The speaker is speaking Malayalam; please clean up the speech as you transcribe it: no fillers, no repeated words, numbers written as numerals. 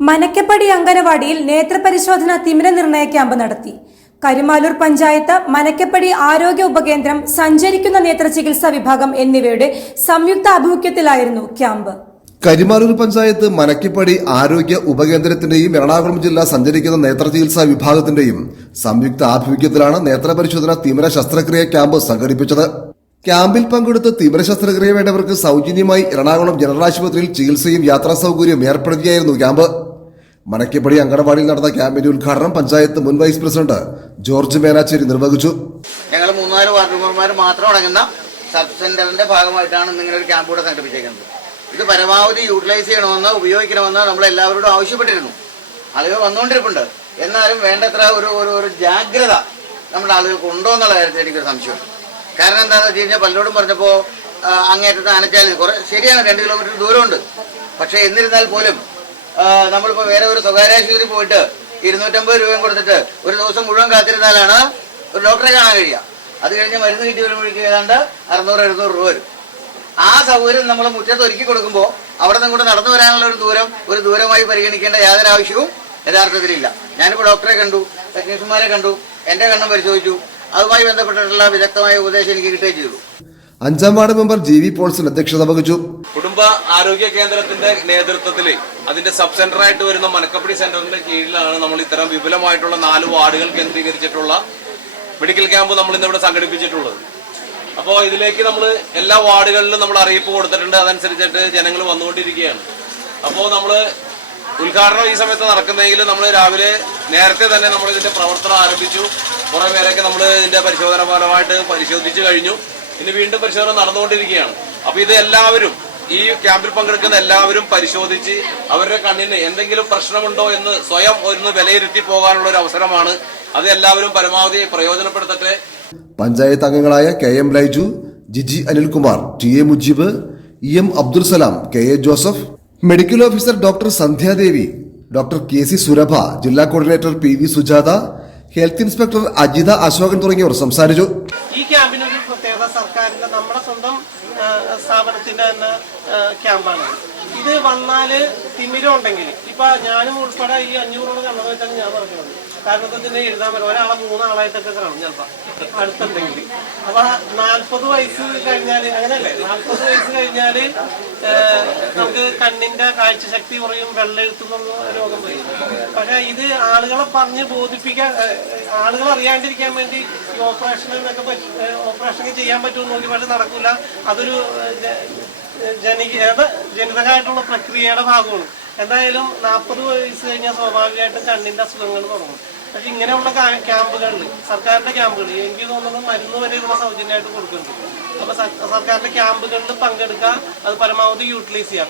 മനക്കപ്പടി അങ്കനവാടിയിൽ നേത്രപരിശോധന തിമിര നിർണയ ക്യാമ്പ് നടത്തി. കരുമാലൂർ പഞ്ചായത്ത്, മനക്കപ്പടി ആരോഗ്യ ഉപകേന്ദ്രം, സഞ്ചരിക്കുന്ന നേത്രചികിത്സാ വിഭാഗം എന്നിവയുടെ സംയുക്ത ആഭിമുഖ്യത്തിലായിരുന്നു ക്യാമ്പ്. കരിമാലൂർ പഞ്ചായത്ത്, മനക്കപ്പടി ആരോഗ്യ ഉപകേന്ദ്രത്തിന്റെയും എറണാകുളം ജില്ലാ സഞ്ചരിക്കുന്ന നേത്രചികിത്സാ വിഭാഗത്തിന്റെയും സംയുക്ത ആഭിമുഖ്യത്തിലാണ് നേത്രപരിശോധന തിമിര ശസ്ത്രക്രിയ ക്യാമ്പ് സംഘടിപ്പിച്ചത്. ക്യാമ്പിൽ പങ്കെടുത്ത് തിമിര ശസ്ത്രക്രിയ വേണ്ടവർക്ക് സൗജന്യമായി എറണാകുളം ജനറൽ ആശുപത്രിയിൽ ചികിത്സയും യാത്രാ സൗകര്യവും ഏർപ്പെടുത്തിയായിരുന്നു ക്യാമ്പ്. മനക്കപ്പടി അങ്കണവാടിയിൽ നടന്ന ക്യാമ്പിന്റെ ഉദ്ഘാടനം പഞ്ചായത്ത് മുൻ വൈസ് പ്രസിഡന്റ് ജോർജ് മേനാച്ചേരി നിർവഹിച്ചു. ഞങ്ങൾ 3-4 വാർഡ് മെമ്പർമാർ മാത്രം അടങ്ങുന്ന സബ് സെന്ററിന്റെ ഭാഗമായിട്ടാണ് ഇങ്ങനെ ഒരു ക്യാമ്പ് കൂടെ സംഘടിപ്പിച്ചേക്കുന്നത്. ഇത് പരമാവധി യൂട്ടിലൈസ് ചെയ്യണമെന്ന്, ഉപയോഗിക്കണമെന്ന് നമ്മൾ എല്ലാവരോടും ആവശ്യപ്പെട്ടിരുന്നു. ആളുകൾ വന്നുകൊണ്ടിരിപ്പുണ്ട്. എന്നാലും വേണ്ടത്ര ഒരു ജാഗ്രത നമ്മുടെ ആളുകൾക്ക് ഉണ്ടോ എന്നുള്ള കാര്യത്തിൽ എനിക്കൊരു സംശയമുണ്ട്. കാരണം എന്താണെന്ന് വെച്ച് കഴിഞ്ഞാൽ പലരോടും പറഞ്ഞപ്പോൾ അങ്ങേറ്റത്ത് അനച്ചാൽ കുറെ ശരിയാണ്, 2 കിലോമീറ്റർ ദൂരമുണ്ട്. പക്ഷേ എന്നിരുന്നാൽ പോലും നമ്മളിപ്പോൾ വേറെ ഒരു സ്വകാര്യ ആശുപത്രി പോയിട്ട് 250 രൂപയും കൊടുത്തിട്ട് ഒരു ദിവസം മുഴുവൻ കാത്തിരുന്നാലാണ് ഒരു ഡോക്ടറെ കാണാൻ കഴിയുക. അത് കഴിഞ്ഞ് മരുന്ന് കിട്ടി വരുമ്പോഴേക്ക് ഏതാണ്ട് 600-700 രൂപ വരും. ആ സൗകര്യം നമ്മൾ മുറ്റത്ത് ഒരുക്കി കൊടുക്കുമ്പോൾ അവിടെ നിന്ന് കൂടെ നടന്നു വരാനുള്ള ഒരു ദൂരമായി പരിഗണിക്കേണ്ട യാതൊരു ആവശ്യവും യഥാർത്ഥത്തിലില്ല. ഞാനിപ്പോൾ ഡോക്ടറെ കണ്ടു, ടെക്നീഷ്യന്മാരെ കണ്ടു, എൻ്റെ കണ്ണും പരിശോധിച്ചു. അതുമായി ബന്ധപ്പെട്ടിട്ടുള്ള വിദഗ്ധമായ ഉപദേശം എനിക്ക് കിട്ടുകയും ചെയ്തു. 5ാം വാർഡ് മെമ്പർ ജി.വി. പോൾസൺ അധ്യക്ഷത വഹിച്ചു. കുടുംബ ആരോഗ്യ കേന്ദ്രത്തിന്റെ നേതൃത്വത്തിൽ അതിന്റെ സബ് സെന്ററായിട്ട് വരുന്ന മനക്കപ്പടി സെന്ററിന്റെ കീഴിലാണ് നമ്മൾ ഇത്തരം വിപുലമായിട്ടുള്ള 4 വാർഡുകൾ കേന്ദ്രീകരിച്ചിട്ടുള്ള മെഡിക്കൽ ക്യാമ്പ് നമ്മൾ ഇന്നിവിടെ സംഘടിപ്പിച്ചിട്ടുള്ളത്. അപ്പോൾ ഇതിലേക്ക് നമ്മൾ എല്ലാ വാർഡുകളിലും നമ്മൾ അറിയിപ്പ് കൊടുത്തിട്ടുണ്ട്. അതനുസരിച്ചിട്ട് ജനങ്ങൾ വന്നുകൊണ്ടിരിക്കുകയാണ്. അപ്പോൾ നമ്മൾ ഉദ്ഘാടനം ഈ സമയത്ത് നടക്കുന്നെങ്കിൽ നമ്മൾ രാവിലെ നേരത്തെ തന്നെ നമ്മൾ ഇതിന്റെ പ്രവർത്തനം ആരംഭിച്ചു. കുറെ പേരൊക്കെ നമ്മൾ ഇതിന്റെ പരിശോധന ഫലമായിട്ട് പരിശോധിച്ചു കഴിഞ്ഞു. ഇനി വീണ്ടും പരിശോധന നടന്നുകൊണ്ടിരിക്കുകയാണ്. അപ്പൊ ഇത് എല്ലാവരും, ഈ ക്യാമ്പിൽ പങ്കെടുക്കുന്ന എല്ലാവരും പരിശോധിച്ച് അവരുടെ കണ്ണിന് എന്തെങ്കിലും പ്രശ്നമുണ്ടോ എന്ന് സ്വയം ഒന്ന് വിലയിരുത്തി പോകാനുള്ള ഒരു അവസരമാണ്. അത് എല്ലാവരും പരമാവധി പ്രയോജനപ്പെടുത്തട്ടെ. പഞ്ചായത്ത് അംഗങ്ങളായ KM. Laiju, Jiji Anilkumar, TA. Mujeeb, EM. Abdul Salam, KA. Joseph, medical officer doctor Sandhyadevi, doctor KC. Surabha, ജില്ലാ coordinator PV. Sujatha, health inspector Ajitha Asokan തുടങ്ങിയവർ സംസാരിച്ചു. ഈ ക്യാമ്പിനൊരു പ്രത്യേകത സർക്കാരിന്റെ, നമ്മുടെ സ്വന്തം സ്ഥാപനത്തിന്റെ തന്നെ ക്യാമ്പാണ്. ഇത് വന്നാല് തിമിരം ഉണ്ടെങ്കിൽ, ഇപ്പൊ ഞാനും ഉൾപ്പെടെ ഈ 500 കണ്ടത് വെച്ചാണ് ഞാൻ പറഞ്ഞത്. കാരണം ഇതിനെ എഴുതാൻ പറ്റും. ഒരാളെ 3 ആളായിട്ടൊക്കെ കാണും ചിലപ്പോ അടുത്തുണ്ടെങ്കിൽ. അപ്പൊ 40 വയസ്സ് കഴിഞ്ഞാല്, അങ്ങനെയല്ലേ, 40 വയസ്സ് കഴിഞ്ഞാല് നമുക്ക് കണ്ണിന്റെ കാഴ്ചശക്തി കുറയും, വെള്ളെഴുത്തുന്ന രോഗം വരും. പക്ഷെ ഇത് ആളുകളെ പറഞ്ഞ് ബോധിപ്പിക്കാൻ, ആളുകൾ അറിയാണ്ടിരിക്കാൻ വേണ്ടി ഈ ഓപ്പറേഷൻ ചെയ്യാൻ പറ്റുമെന്ന് നോക്കി, പക്ഷെ നടക്കൂല. അതൊരു ജനിതകമായിട്ടുള്ള പ്രക്രിയയുടെ ഭാഗമാണ്. എന്തായാലും 40 വയസ്സ് കഴിഞ്ഞാൽ സ്വാഭാവികമായിട്ടും കണ്ണിന്റെ അസുഖങ്ങൾ തുടങ്ങും. പക്ഷെ ഇങ്ങനെയുള്ള ക്യാമ്പുകളിൽ, സർക്കാരിന്റെ ക്യാമ്പുകളിൽ എനിക്ക് തോന്നുന്നത് മരുന്ന് വരെ ഇവിടെ സൗജന്യമായിട്ട് കൊടുക്കുന്നുണ്ട്. അപ്പൊ സർക്കാരിന്റെ ക്യാമ്പുകളിൽ പങ്കെടുക്കുക, അത് പരമാവധി യൂട്ടിലൈസ് ചെയ്യുക.